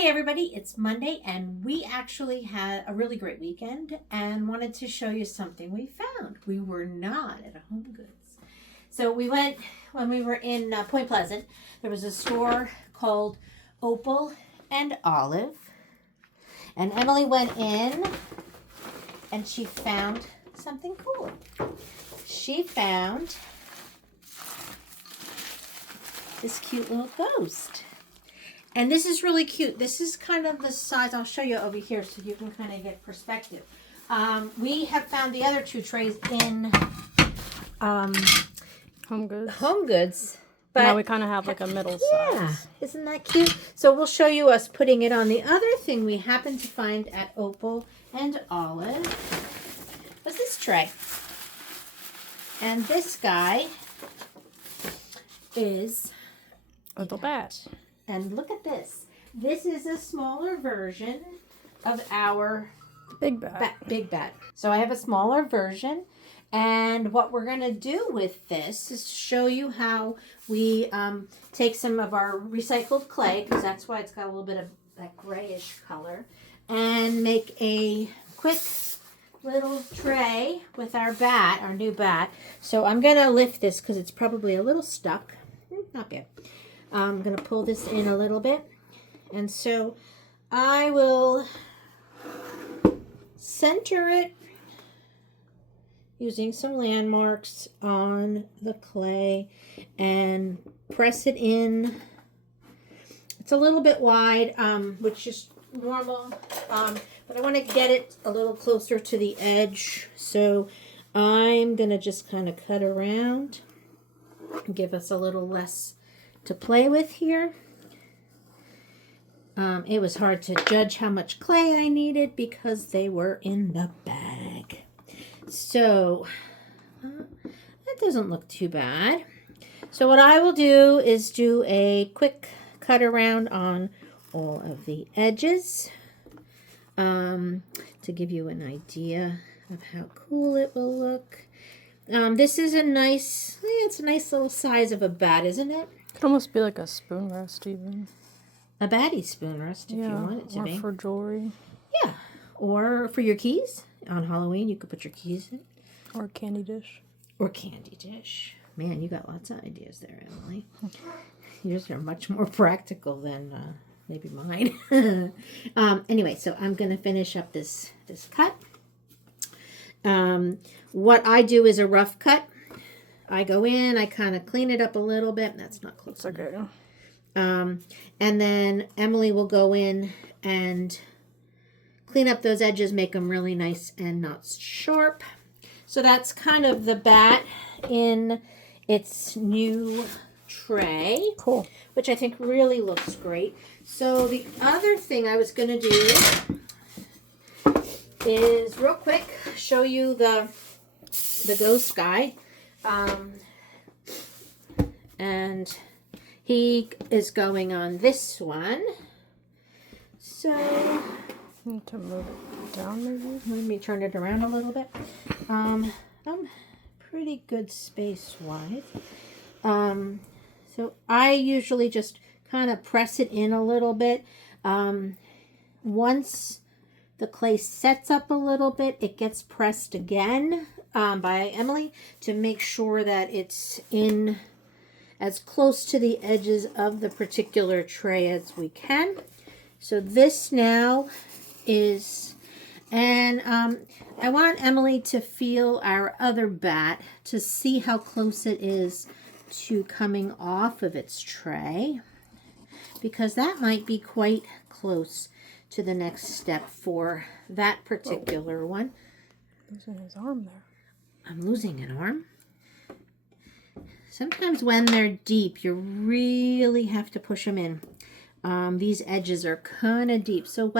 Hi everybody, it's Monday and we actually had a really great weekend and wanted to show you something we found. We were not at a Home Goods. So we went, when we were in Point Pleasant, there was a store called Opal and Olive. And Emily went in and she found something cool. She found this cute little ghost. And this is really cute. This is kind of the size. I'll show you over here so you can kind of get perspective. We have found the other two trays in Home Goods. Home Goods. But now we kind of have like a middle size. Yeah, isn't that cute? So we'll show you us putting it on. The other thing we happened to find at Opal and Olive was this tray. And this guy is a little bat. And look at this. This is a smaller version of our big bat. Big bat. So I have a smaller version. And what we're going to do with this is show you how we take some of our recycled clay, because that's why it's got a little bit of that grayish color, and make a quick little tray with our bat, our new bat. So I'm going to lift this because it's probably a little stuck. Not bad. I'm going to pull this in a little bit. And so I will center it using some landmarks on the clay and press it in. It's a little bit wide, which is normal, but I want to get it a little closer to the edge. So I'm going to just kind of cut around and give us a little less to play with here. It was hard to judge how much clay I needed because they were in the bag. So that doesn't look too bad. So what I will do is do a quick cut around on all of the edges to give you an idea of how cool it will look. This is a nice, it's a nice little size of a bat, isn't it? Could almost be like a spoon rest even. A batty spoon rest if you want it to be. Or for jewelry. Yeah, or for your keys. On Halloween, you could put your keys in. Or candy dish. Or candy dish. Man, you got lots of ideas there, Emily. Yours are much more practical than maybe mine. Anyway, so I'm going to finish up this cut. What I do is a rough cut. I go in, I kind of clean it up a little bit. That's not close enough. Okay. And then Emily will go in and clean up those edges, make them really nice and not sharp. So that's kind of the bat in its new tray. Cool. Which I think really looks great. So the other thing I was going to do is real quick show you the ghost guy. And he is going on this one. So need to move it down maybe. Let me turn it around a little bit. I'm pretty good space-wise. So I usually just kind of press it in a little bit. Once the clay sets up a little bit, it gets pressed again by Emily to make sure that it's in as close to the edges of the particular tray as we can. So this now is, and I want Emily to feel our other bat to see how close it is to coming off of its tray, because that might be quite close to the next step for that particular one. Losing his arm there. I'm losing an arm. Sometimes when they're deep, you really have to push them in. These edges are kind of deep, so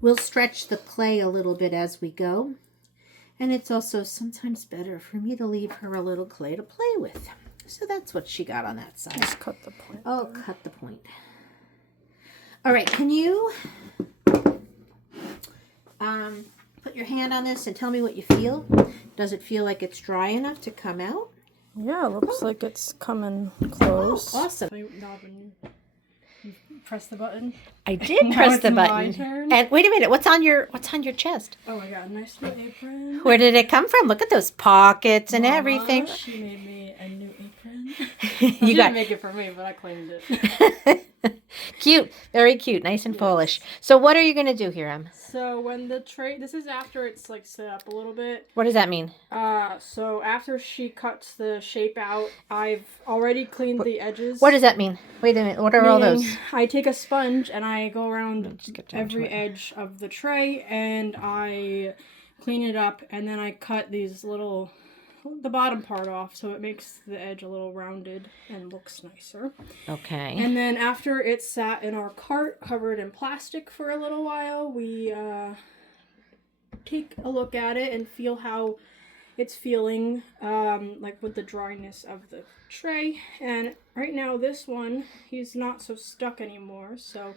we'll stretch the clay a little bit as we go. And it's also sometimes better for me to leave her a little clay to play with. So that's what she got on that side. Just cut the point. Oh, cut the point. All right, can you put your hand on this and tell me what you feel? Does it feel like it's dry enough to come out? Yeah, it looks like it's coming close. Oh, awesome. press the button? I did Now press it's the my button. turn. And wait a minute, what's on your chest? Oh my god, nice new apron. Where did it come from? Look at those pockets and Mama, everything. She made me a new apron. You She got didn't make it for me, but I claimed it. cute, very cute, nice and Polish. So what are you gonna do here, Em? So when the tray, this is after it's like set up a little bit. What does that mean? So after she cuts the shape out, I've already cleaned the edges. What does that mean? Wait a minute. What are all Meaning, those? I take a sponge and I go around Just get down to every it. edge of the tray and I clean it up, and then I cut these the bottom part off so it makes the edge a little rounded and looks nicer. Okay. And then after it's sat in our cart covered in plastic for a little while, we take a look at it and feel how it's feeling, like with the dryness of the tray. And right now this one, he's not so stuck anymore, so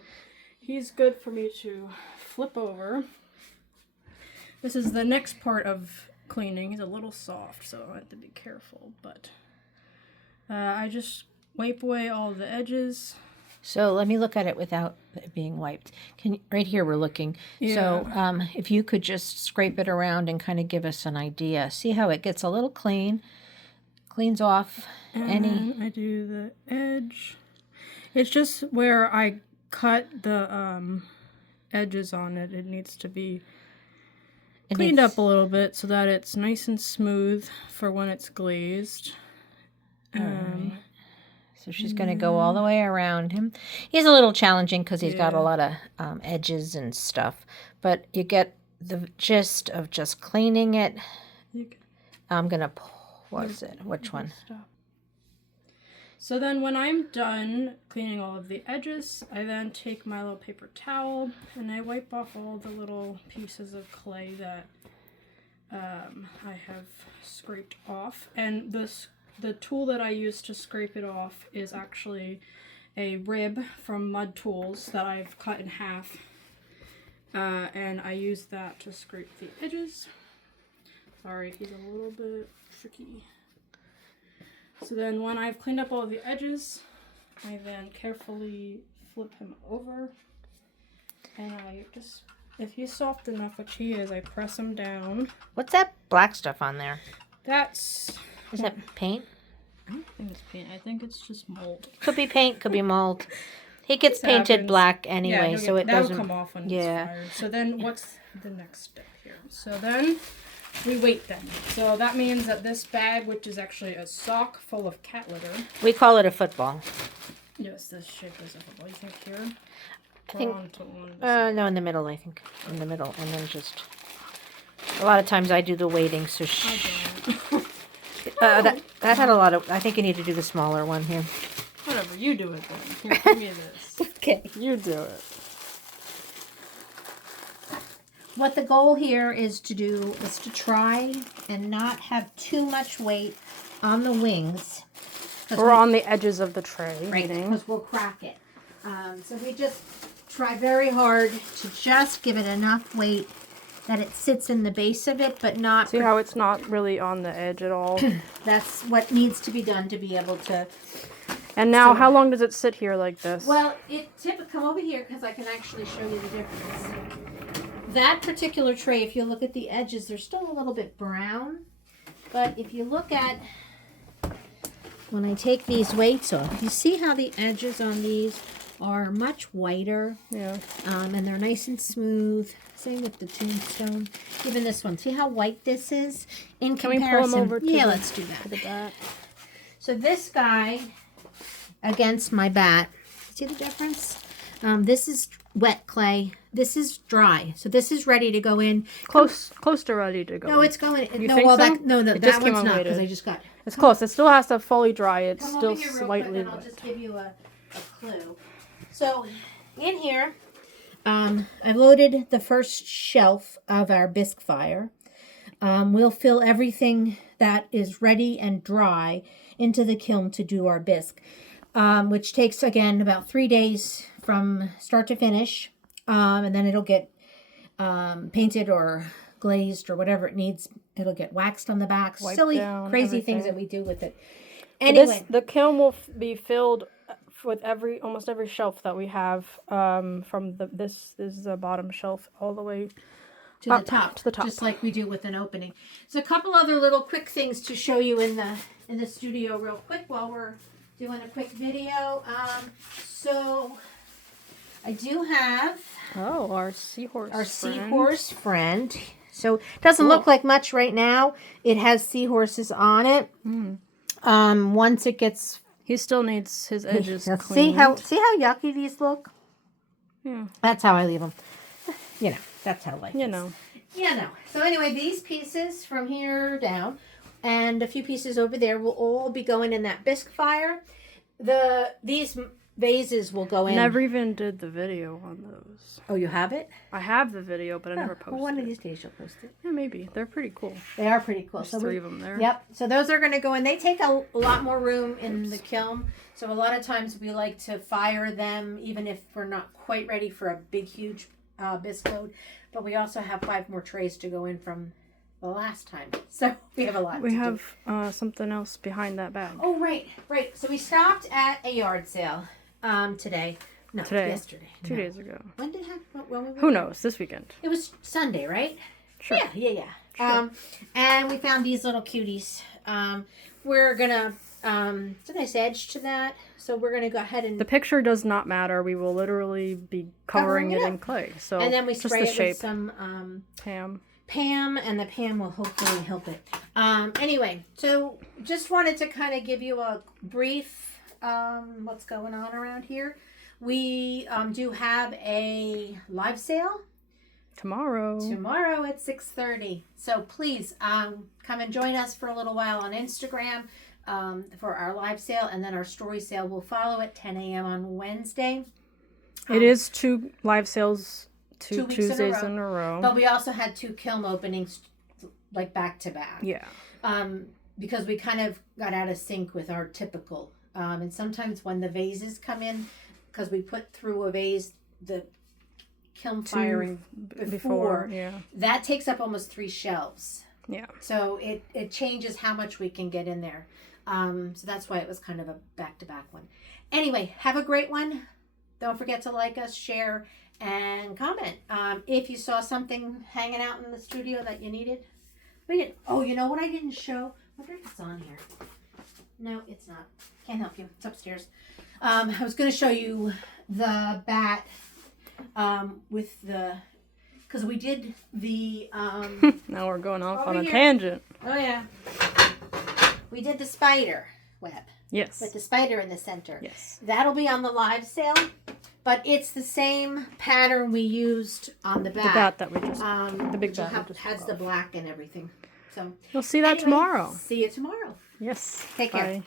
he's good for me to flip over. This is the next part of cleaning. He's a little soft, so I have to be careful, but I just wipe away all the edges. So let me look at it without it being wiped. Right here we're looking. Yeah. So if you could just scrape it around and kind of give us an idea. See how it gets a little clean, cleans off any. I do the edge. It's just where I cut the edges on it. It needs to be cleaned up a little bit so that it's nice and smooth for when it's glazed. So she's going to go all the way around him. He's a little challenging because he's got a lot of edges and stuff. But you get the gist of just cleaning it. I'm going to, which one? Stop. So then when I'm done cleaning all of the edges, I then take my little paper towel and I wipe off all the little pieces of clay that I have scraped off. And the tool that I use to scrape it off is actually a rib from Mud Tools that I've cut in half. And I use that to scrape the edges. Sorry, he's a little bit tricky. So then when I've cleaned up all the edges, I then carefully flip him over. And I just, if he's soft enough, which he is, I press him down. What's that black stuff on there? That's... Is that paint? I don't think it's paint. I think it's just mold. Could be paint, could be mold. He gets This painted happens. black anyway, Yeah, so it that'll doesn't. come off when Yeah. it's fired. So then what's the next step here? So then we weight them. So that means that this bag, which is actually a sock full of cat litter. We call it a football. Yes, this shape is a football. You think here? I think, Or onto one no, in the middle, I think. In the middle, and then just... A lot of times I do the weighting, so... that had a lot of... I think you need to do the smaller one here. Whatever, you do it then. Here, give me this. Okay. You do it. What the goal here is to try and not have too much weight on the wings. Or on the edges of the tray. Right, because we'll crack it. So we just try very hard to just give it enough weight that it sits in the base of it, but not... See how it's not really on the edge at all? That's what needs to be done to be able to... And now, how long does it sit here like this? Well, come over here because I can actually show you the difference. That particular tray, if you look at the edges, they're still a little bit brown. But if you look at... When I take these weights off, you see how the edges on these are much whiter. Yeah. And they're nice and smooth. Same with the tombstone. Even this one. See how white this is? In Can we comparison. pull them over to let's do that. to the back? So this guy against my bat. See the difference? This is wet clay. This is dry. So this is ready to go in. Close to ready to go. No, it's going. You no, think well, so? that just came one's not because unweighted. I just got. It's close. It still has to fully dry. It's Come still over here real slightly quick and I'll wet. just give you a clue. So in here, I've loaded the first shelf of our bisque fire. We'll fill everything that is ready and dry into the kiln to do our bisque, which takes, again, about 3 days from start to finish. And then it'll get painted or glazed or whatever it needs. It'll get waxed on the back. Wiped Silly, down, crazy everything. things that we do with it. Anyway, The kiln will be filled with almost every shelf that we have. This is the bottom shelf all the way to the up top, to the top. just like we do with an opening. So a couple other little quick things to show you in the studio real quick while we're doing a quick video. So I do have Oh, our seahorse. seahorse friend. So it doesn't look like much right now. It has seahorses on it. Once it gets, He still needs his edges now cleaned. see how yucky these look. Yeah. That's how I leave them. You know, that's how life You is. know. Yeah, no. So anyway, these pieces from here down and a few pieces over there will all be going in that bisque fire. These vases will go in. Never even did the video on those. Oh, you have it? I have the video, but I never posted Well, one of it. these days you'll post it. Yeah, maybe. They're pretty cool. They are pretty cool. There's 3 of them there. Yep. So those are going to go in. They take a lot more room in the kiln. So a lot of times we like to fire them even if we're not quite ready for a big, huge bisque load. But we also have 5 more trays to go in from the last time. So we have a lot We to have do. something else behind that bag. Oh, right. So we stopped at a yard sale today. No, Today. yesterday. 2 No. days ago. When did it happen? When were we Who there? knows? This weekend. It was Sunday, right? Sure. Yeah. Sure. And we found these little cuties. We're gonna it's a nice edge to that, so we're gonna go ahead and The picture does not matter. We will literally be covering it up. in clay. So and then we just spray the it shape. with some Pam. and the Pam will hopefully help it. Anyway, so just wanted to kind of give you a brief what's going on around here. We do have a live sale Tomorrow at 6:30. So please come and join us for a little while on Instagram for our live sale, and then our story sale will follow at 10 a.m. on Wednesday. It is 2 live sales, 2 2 weeks in a Tuesdays row. in a row. But we also had 2 kiln openings like back to back. Yeah. Because we kind of got out of sync with our typical. And sometimes when the vases come in, because we put through a vase the kiln firing before, yeah. that takes up almost 3 shelves. Yeah. So it changes how much we can get in there. So that's why it was kind of a back-to-back one. Anyway, have a great one. Don't forget to like us, share, and comment. If you saw something hanging out in the studio that you needed. Oh, you know what I didn't show? I wonder if it's on here. No, it's not. Can't help you. It's upstairs. I was going to show you the bat with the... Because we did the... Now we're going off Over on a here. tangent. Oh, yeah. We did the spider web Yes. with the spider in the center. Yes. That'll be on the live sale, but it's the same pattern we used on the The bat. bat that we just the big bat we just has took the off. black and everything. So You'll see that anyway, tomorrow. See you tomorrow. Yes. Take care. Bye.